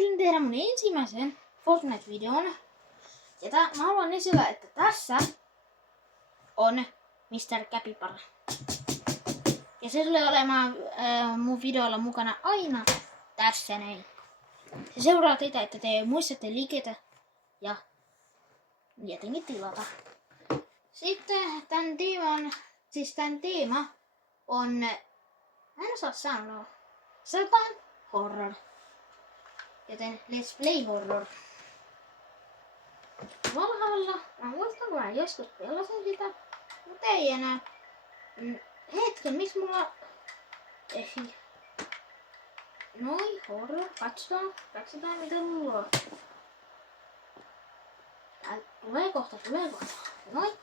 ajattelin tehdä mun ensimmäisen Fortnite-videon. Ja mä haluan esillä, että tässä on Mr. Capybara. Ja se tulee olemaan mun videolla mukana aina tässä näin. Se seuraa teitä, että te muistatte liiketä ja tietenkin tilata. Sitten tämän teema on, mä en osaa sanoa, sanotaan horror. Joten let's play horror. Valhalla, mä muistan kun mä joskus pelasin sitä, mutta ei enää. Hetken, miksi mulla... Noi, horror, katsotaan mitä mulla on. Tulee kohta. Noi.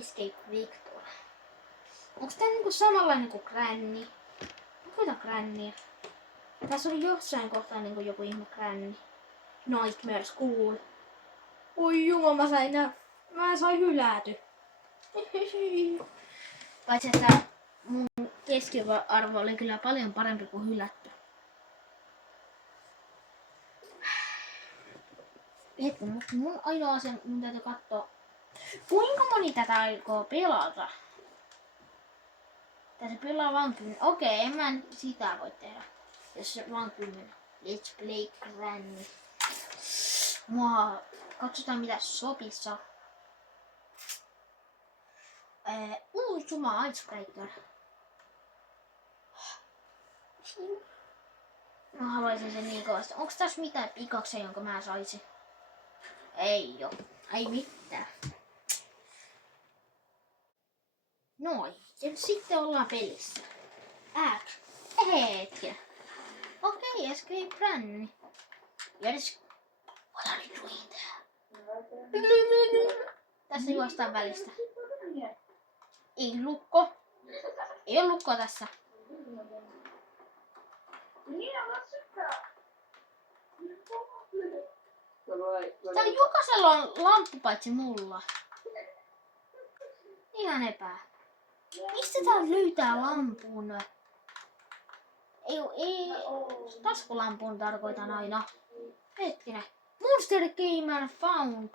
Escape Victor. Onks tää niinku samanlainen kuin Granny? Onko tää Granny? Tässä oli jossain kohtaa niinku joku ihme Granny. Nightmare School. Oi jumala, mä sain hyläty. Paitsi että mun keskiarvo oli kyllä paljon parempi kuin hylätty. Hetki, mun ainoa asia, mun täytyy katsoa, kuinka moni tätä aikoo pelata. Tässä pelaa vaan 10. Okei, en mä sitä voi tehdä. Jos se vaan 10. Let's play Granny. Katsotaan mitä sopissa. Jumala, Icebreaker. Mä haluaisin sen niin kovasti. Onks tässä mitään pikaksia, jonka mä saisin? Ei oo. Ei mitään. Noin. Ja sitten ollaan pelissä. Hetken. Okei, Escape Granny. What are you doing there? Tässä juostaan välistä. Ei lukko. Ei oo lukkoa tässä. Täällä jokaisella on lamppu paitsi mulla. Ihan epää. Mistä täällä löytää lampun? Ei. Taskulampun tarkoitan aina. Hetkinen. Monster Gamer found.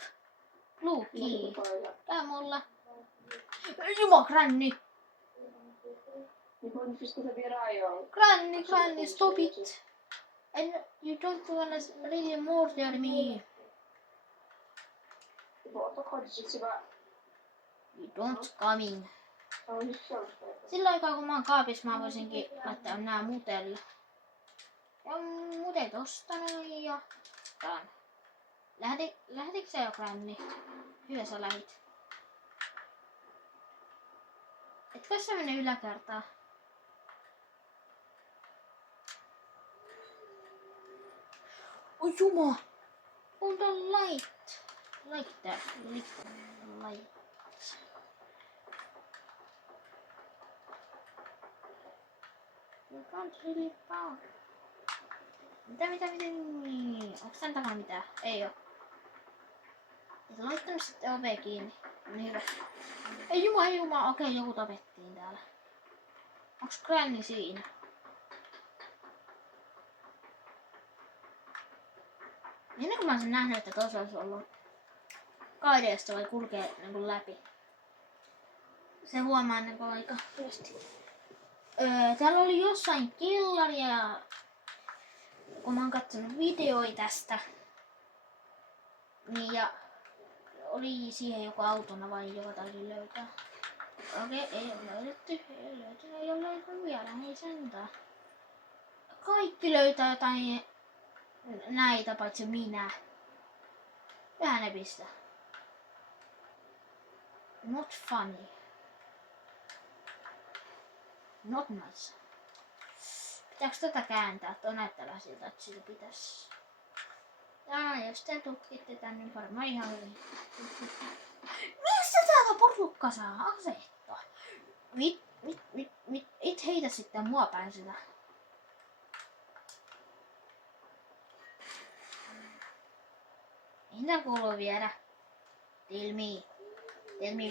Blue key. Tää mulla. Jumala, Granny. Granny, stop it. And you don't wanna really murder me. You don't coming. Sillä aikaa kun mä oon kaapissa, mä voisinkin laittaa nää mutelle. Ja mute tosta noin ja tän. Lähtitkö sä jo, Granny? Hyvä sä lähit. Etkö sä mene yläkertaan? Oi jumala! On the light. Like that. Light. You can't really found. Mitä? Onks tän takana mitään? Ei oo. Et laittanut sitten ove kiinni. Niin hyvä. Ei jumala. Okei, joku tapettiin täällä. Onks Granny siinä? Ennen kuin mä olisin nähnyt, että tuossa olisi ollut kaide, josta voi kulkea niin läpi. Se huomaa ennen kuin aika hyvästi. Täällä oli jossain kellaria, kun mä oon katsonut videoita tästä. Niin ja oli siihen joku autona vai joka täytyy löytää. Okei, ei ole löydetty. Ei ole löytynyt vielä, ei sentään. Kaikki löytää jotain näitä paitsi minä. Vähän ne pistä. Not funny. Not nice. Pitääkö tätä kääntää? Tuo näyttää siltä, että sitä pitäisi. Jos te tutkitte tän, niin varmaan ihan hyvin. Mistä täältä porukka saa asetta? Et heitä sitten mua päin sitä. Mitä kuuluu viedä? Tell me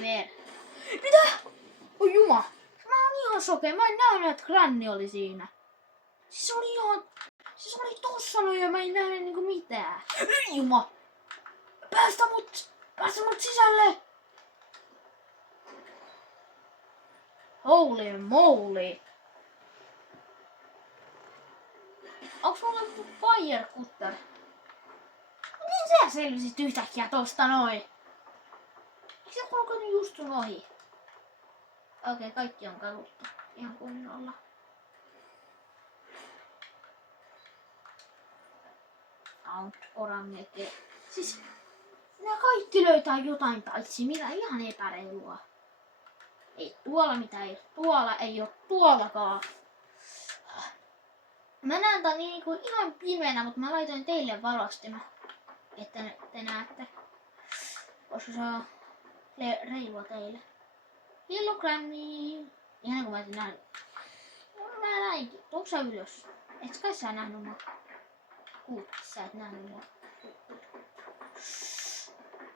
where. Mitä? Oi jumala! Mä oon ihan sokea. Mä en nähnyt, että Granny oli siinä. Siis oli ihan... Siis oli tossa noin ja mä en nähnyt niinku mitään. Juma! Päästä mut sisälle! Holy moly! Onks mulla joku fire cutter? Miten sä selvisit yhtäkkiä tosta noin? Eikö se kulkenut just sun ohi? Okei, kaikki on kaluttu. Ihan kunnolla. Found orangeke. Siis nämä kaikki löytää jotain paitsi mitä ihan epäreilua. Ei tuolla mitään, ei tuolla, ei oo tuollakaan. Mä näen tän niinku ihan pimeänä, mutta mä laitoin teille valostimen, että te näette. Koska se on reilua teille. Hillogrammi. Ihan kun mä et nähnyt. Mä näinkin. Tuutko sä ylös? Et kai sä nähnyt mua? Sä et nähnyt mua.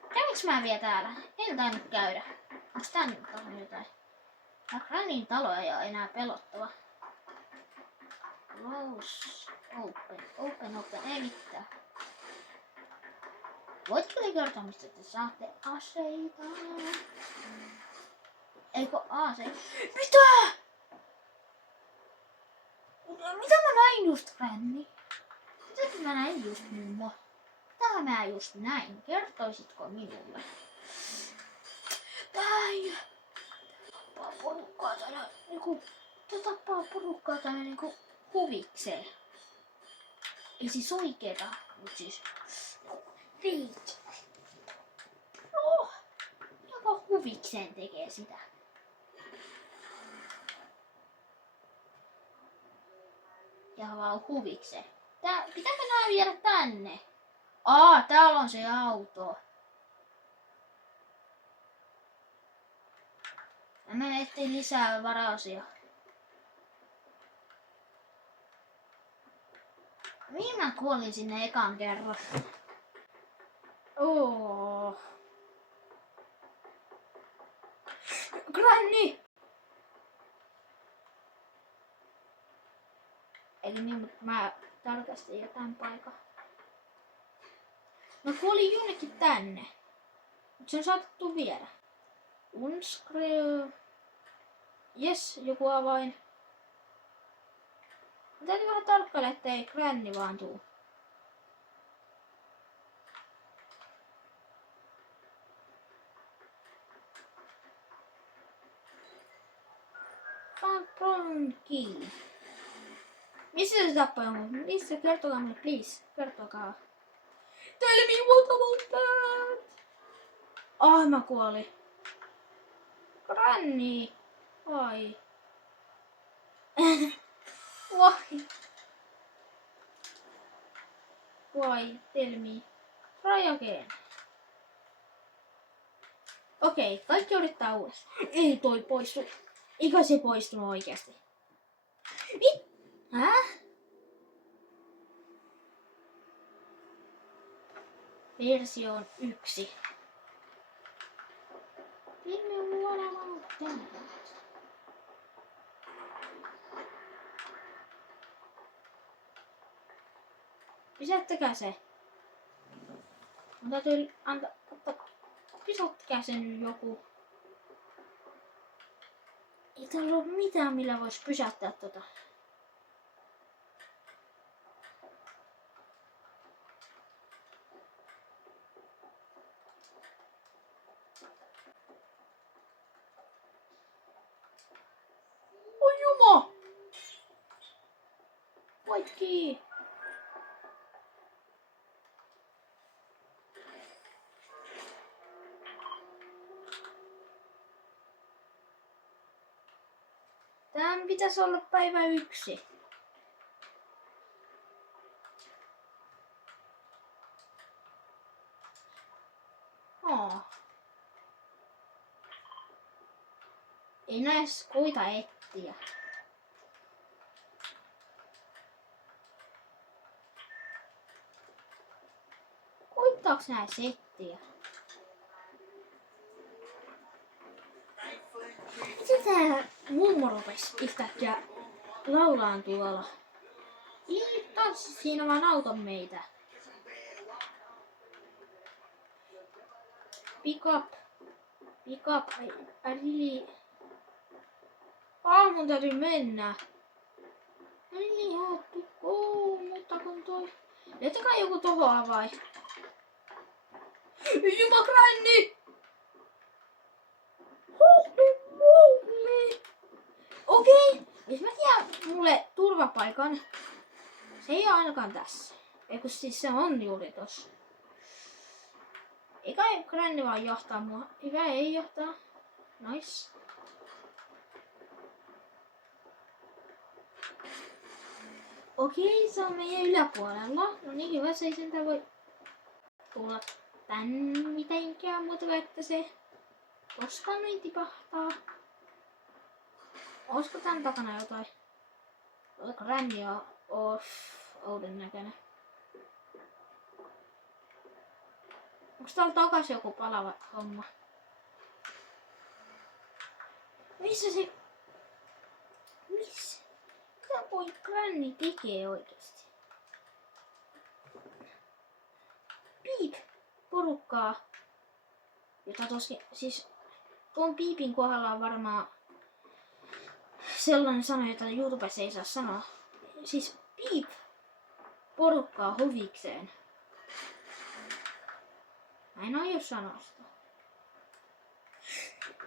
Käviks mä vielä täällä? En tainnut käydä. Onks tän nyt jotain? Tää Grannin talo ei oo enää pelottava. Close. Open. Ei mitään. Voitko te kertoa mistä te saatte aseita? Eikö aseita? Mitä? Mitä mä näin just, Granny? Mitä mä näin just mummo? Mitä mä just näin? Kertoisitko minulle? Tappaa porukkaa tänne niinku... Tappaa porukkaa tänne niinku huvikseen. Ei siis oikeeta, mut siis... Riit. No, joka huvikseen tekee sitä. Ja vaan huvikseen. Pitääkö nää viedä tänne? Täällä on se auto. Mä menen etsiin lisää varaosia. Mihin mä kuolin sinne ekan kerran? Granny! Eli niin, mutta mä tarkastin jotain paikkaa. Mä kuolin jonnekin tänne. Mut se on saatettu viedä. Unscrew. Jes, joku avain. Mä täytyy vähän tarkkailla, ettei Granny vaan tuu. Key. Missä se tappoi jonkun? Missä? Kertokaa mulle, please. Kertokaa. Tell me what about that? Mä kuolin. Granny. Why? Why? Tell me. Try again. Okei, kaikki yrittää uudestaan. Ei toi poistu. Eikä se poistunut oikeasti. Versioon 1. Pysäyttäkää se. Mun täytyy antaa... Pysäyttäkää se nyt joku. Ei täällä ole mitään, millä vois pysäyttää tota. Oi juma! Vaikki! Tämän pitäisi olla päivä 1. Ei näis kuita etsiä. Kuittaaks näis etsiä? Miten tää mummo rupes yhtäkkiä laulaan tuolla? Tanssi siinä vaan auton meitä. Pick up. Pick up. I really... Mun täytyy mennä. I really have to go. Mutta kun toi... Löytäkää joku toho avai. Jumakränni! Okei. Jos mä tiedän mulle turvapaikan. Se ei oo ainakaan tässä. Eiku siis se on juuri tossa. Eikä kränni vaan johtaa mua. Hyvä ei johtaa. Nice. Okei, se on meidän yläpuolella. No niin, hyvä, se ei sentään voi tulla tän mitenkään muuta kuin, että se tosta noin tipahtaa. Olisiko tän takana jotain? Kränni on oudon näköinen. Onks täällä takas joku palava homma? Missä se... Missä? Mitä voi kränni tekee oikeesti? Piip! Porukkaa. Jota toski... Siis... Tuon piipin kohdalla on varmaan... Sellainen sana, jota YouTubessa ei saa sanoa. Siis piip! Porukkaa huvikseen. Mä en aio sanoa sitä.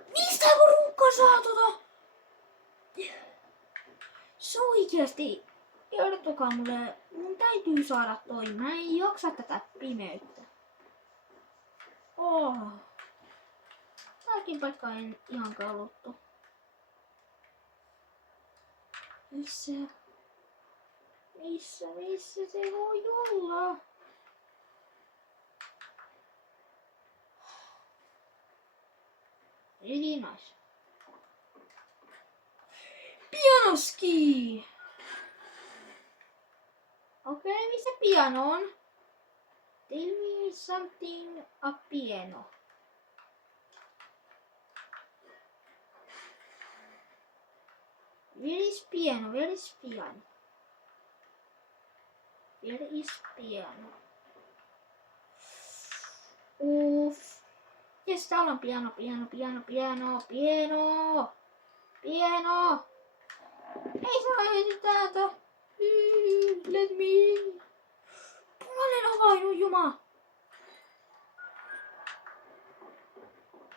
Mistä porukka saa tota? Se oikeesti. Kertokaa mulle. Mun täytyy saada toi. Mä en jaksa tätä pimeyttä. Tääkin paikka en ihan kaluttu. Missä se voi olla? Really nice. Pianoski! Okei, missä piano on? Tell me something a piano. Where is piano? Where is piano? Where is piano? Yes, täällä on piano. Ei saa heti täältä. Let me in. Punainen avain, juma.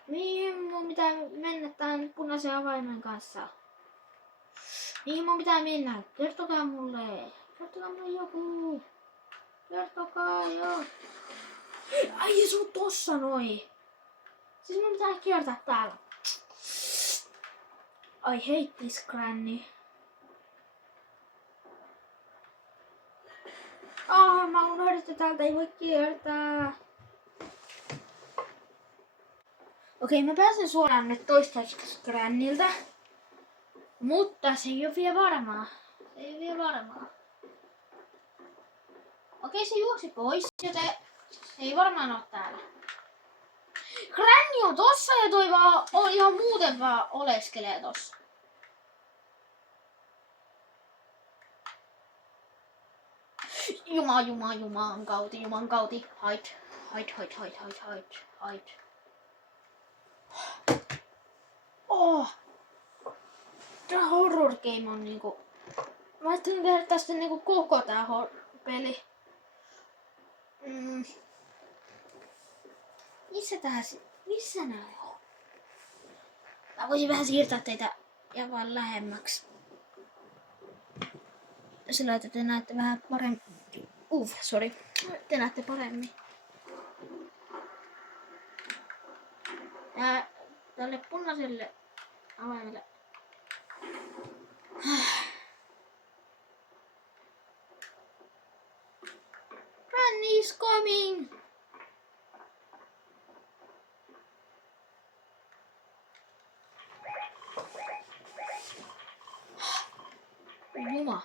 Mihin mun pitää mennä tämän punaisen avaimen kanssa? Mihin mun pitää mennä? Kertokaa mulle joku. Kertokaa jo. Ai se on tossa noi. Siis mun pitää kiertää täällä. I hate this granny. Mä unohdin, että täältä ei voi kiertää. Okei, mä pääsen suoraan nyt toistaiseksi gränniltä. Mutta se ei oo vielä varmaa. Okei, se juoksi pois, joten se ei varmaan oo täällä. Gränni on tossa ja toi vaan on ihan muuten vaan oleskelee tossa. Juman kauti. Hide. Tää horror game on niinku... Mä ajattelin tehdä tästä niinku koko tää peli. Missä nää on? Mä voisin vähän siirtää teitä ja vaan lähemmäksi. Sillä että te näette vähän paremmin. Te näette paremmin. Tälle punaiselle avaimelle. Granny is coming! Juma.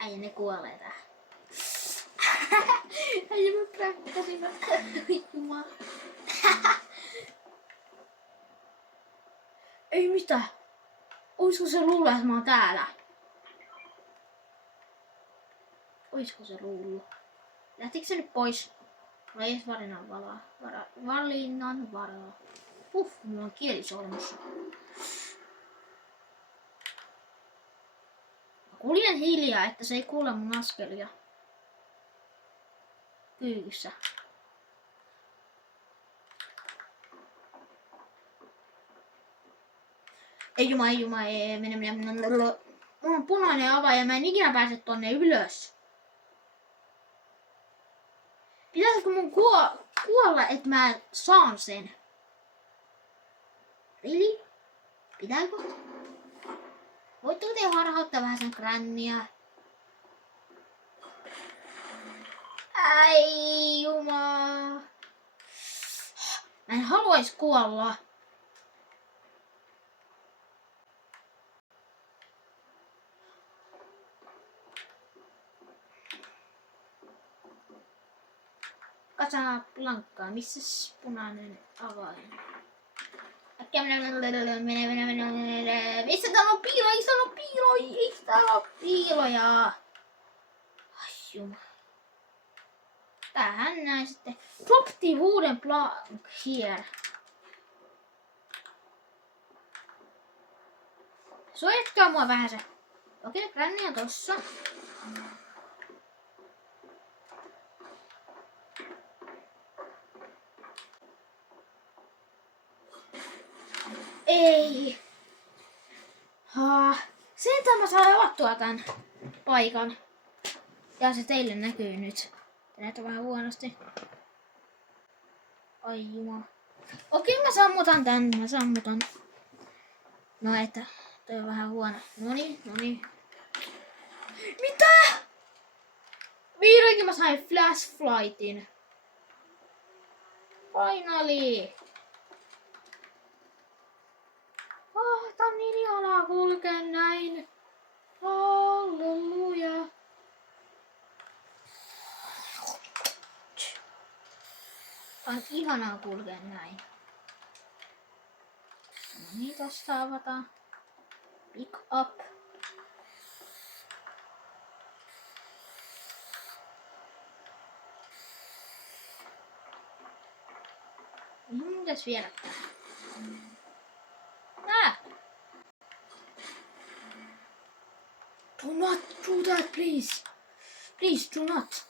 Ai ne kuolee tähän. Ai mä präkkäsin. Juma. Ei mitään. Oisko se luulee, että mä oon täällä? Oisko se luullut? Lähtikö se nyt pois? No ei edes valinnan varaa. Mulla on kieli solmussa. Kuljen hiljaa, että se ei kuule mun askelia. Kyykyssä. Ei juma, ei mene. Mulla on punainen avaaja ja mä en ikinä pääse tonne ylös. Pitäisikö mun kuolla, että mä saan sen? Really? Pitääkö? Voitteko te harhauttaa vähän sen kränniä? Ai jumaa. Mä en haluais kuolla. Casablanca, missäs punainen avain? Äkkiä mene. Missä täällä on piilo? Ei täällä ole piiloja. Ai juma. Tähän näin sitten. Drop the wooden plank here. Suojatkaa mua vähän se. Okei, kränni on tossa. Ei. Sentään mä saan avattua tän paikan. Ja se teille näkyy nyt. Te näette vähän huonosti. Ai juma. Okei, mä sammutan tän. No että toi on vähän huono. Noniin. Mitä? Vihdoinkin mä sain flash flightin. Finally. Tää on niin ihanaa kulkea näin. Halleluja. Tää on ihanaa kulkea näin. No niin, tosta avataan. Pick up. Mitäs vielä? Do not do that, please. Please do not.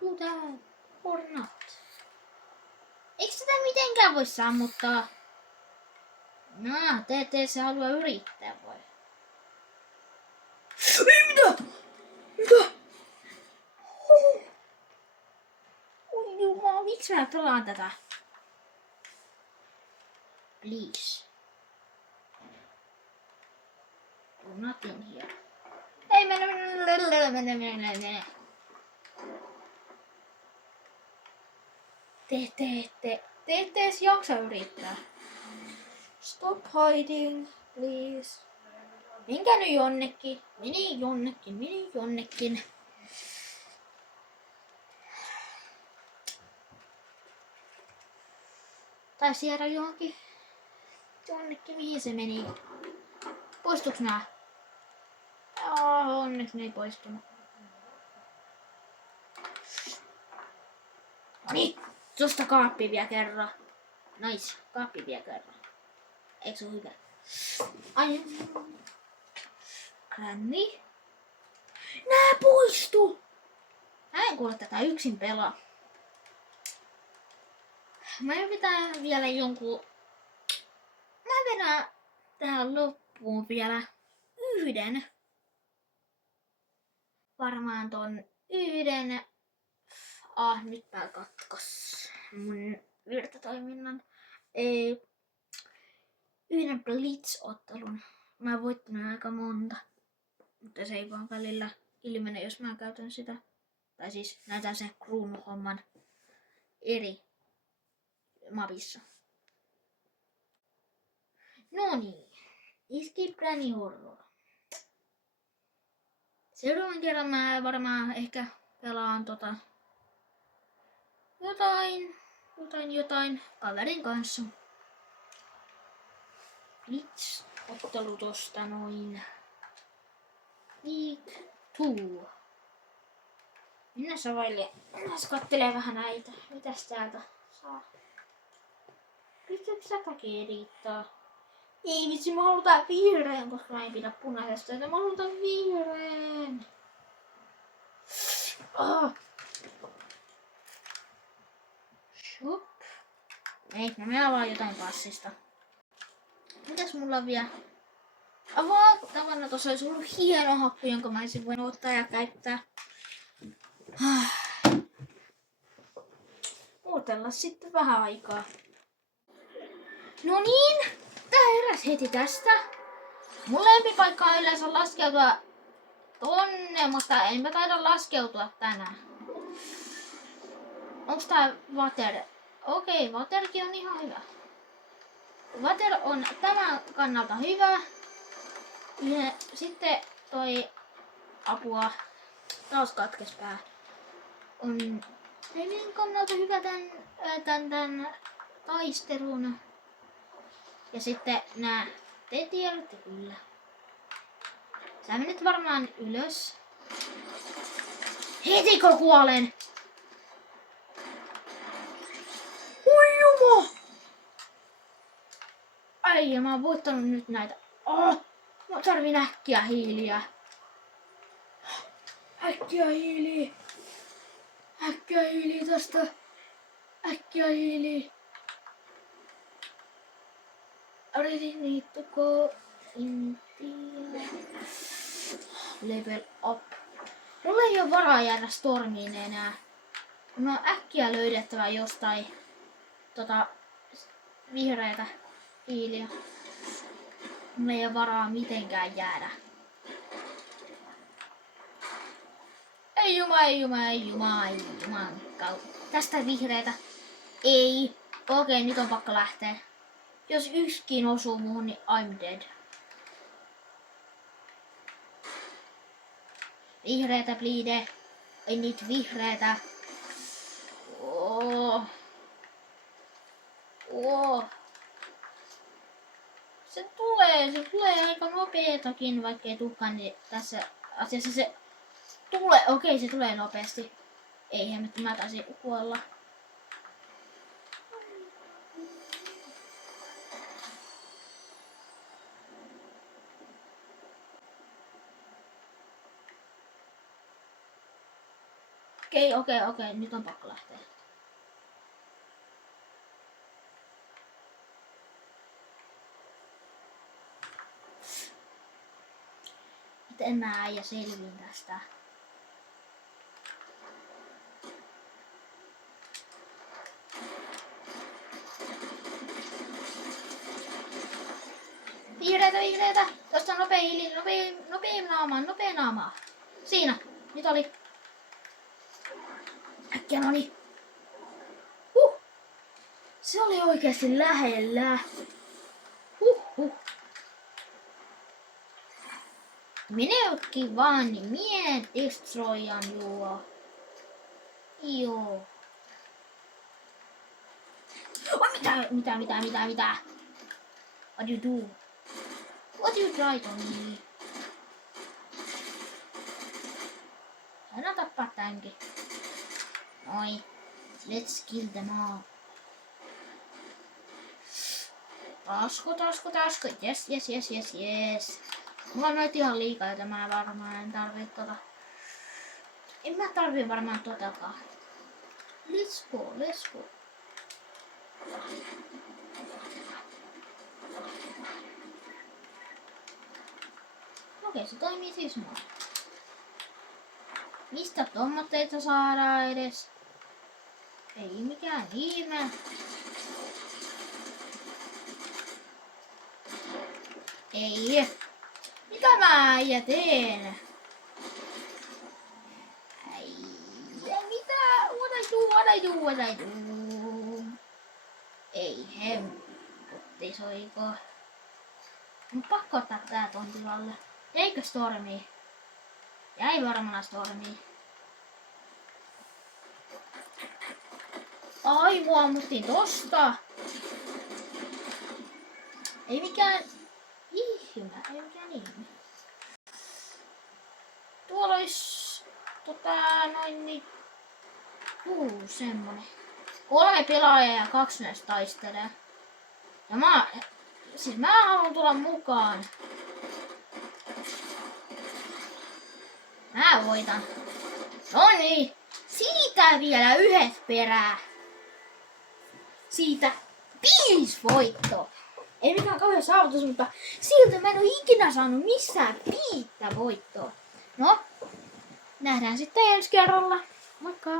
Do that or not. Eikö sitä mitenkään voi sammuttaa? No, te ette se halua yrittää voi. Ei mitä? Oi jumala, miksi mä pelaan tätä? Please. Do nothing here. Ei mene. Te ette edes jaksa yrittää. Stop hiding, please. Minkä nyt jonnekin? Meni jonnekin. Tai siellä jonnekin, mihin se meni. Poistuks nää? Onneksi ne ei poistunut. Noniin, tosta kaappi vielä kerran. Nice, kaappi vielä kerran. Eikö se ole hyvä? Ai. Kränni. Nää poistu! Mä en kuule tätä yksin pelaa. Mä pitää vielä jonkun... Mä vedän tähän loppuun vielä yhden. Varmaan ton yhden... nyt tää katkas mun virtatoiminnan. Yhden Blitz-ottelun. Mä oon voittanut aika monta. Mutta se ei vaan välillä ilmene, jos mä käytän sitä. Tai siis näytän sen kruunuhomman eri mapissa. Noniin. Escape Granny Horror. Seuraavan kerran mä varmaan ehkä pelaan jotain kaverin kanssa. Blitz-ottelu tosta noin. Week 2. Minä savaille. Minäs kattelee vähän näitä. Mitäs täältä saa? Pystytkö sätäkin edittaa? Ei vitsi, mä halutaan vihreän, koska mä en pidä punaisesta. Mä halutaan vihreän. Oh. Shop. Ei, no me avaan jotain passista. Mitäs mulla on vielä? Tavana tossa olisi ollut hieno happi, jonka mä olisin voinut ottaa ja käyttää. Ootella sitten vähän aikaa. No niin, tää heräs heti tästä. Mun lempipaikka on yleensä laskeutua tonne, mutta enpä taida laskeutua tänään. Onks tää water? Okei, waterkin on ihan hyvä. Water on tämän kannalta hyvä. Ja sitten toi apua, taas katkes pää, on pelin kannalta hyvä tän taistelun. Ja sitten nää, te tiedätte kyllä. Sä menet varmaan ylös. Heti kun kuolen! Oi jumo! Ai, mä oon voittanut nyt näitä. Oh, mä tarvin äkkiä hiiliä. Äkkiä hiiliä. Äkkiä hiiliä tästä. Äkkiä hiiliä. Ready need to go in level up. Mulla ei oo varaa jäädä stormiin enää. Mun on äkkiä löydettävä jostain vihreätä hiiliä. Mulla ei oo varaa mitenkään jäädä. Ei juma. Tästä vihreätä. Ei. Okei, nyt on pakko lähteä. Jos yksikin osuu muuhun, niin I'm dead. Vihreätä, please. I need vihreätä. Oh. Se tulee aika nopeetakin, vaikka ei tulekaan, niin tässä asiassa se tulee. Okei, se tulee nopeasti. Ei hemmetti, mä taisin kuolla. Okei, nyt on pakko lähteä. Miten mä äijä selviin tästä? Vihreätä! Tosta nopea hiili, nopea naama. Siinä, nyt oli. Äkkiä noni. Se oli oikeesti lähellä. Meneekin vaan, niin mie destroyan juo. Joo. Oh, mitä? What you do? What you try to me? Saadaan tappaa tämänkin. Oi. Let's kill them all. Tasku. Yes. Mulla on noita ihan liikaa, joten mä varmaan en tarvii En mä tarvii varmaan totakaan. Let's go. Okei, se toimii siis mulla. Mistä tomatteita saadaan edes? Ei mikään ihme. Ei. Mitä mä äijä teen? Mitä? What I do? Ei hemputti soiko. Mun pakko ottaa tää ton tilalle. Eikö stormi? Jäi varmaan stormi. Ai, mua ammuttiin tosta. Ei mikään tyhjymä, ei mikään ihme. Tuolla olisi noin niin semmonen. 3 pelaajaa ja 2 näistä taistelee. Ja mä haluan tulla mukaan. Mä voitan. No niin, siitä vielä 1 perää. Siitä 5 voittoa. Ei mikään kauhean saavutus, mutta siltä mä en ole ikinä saanut missään 5 voittoa. No, nähdään sitten ensi kerralla. Moikka!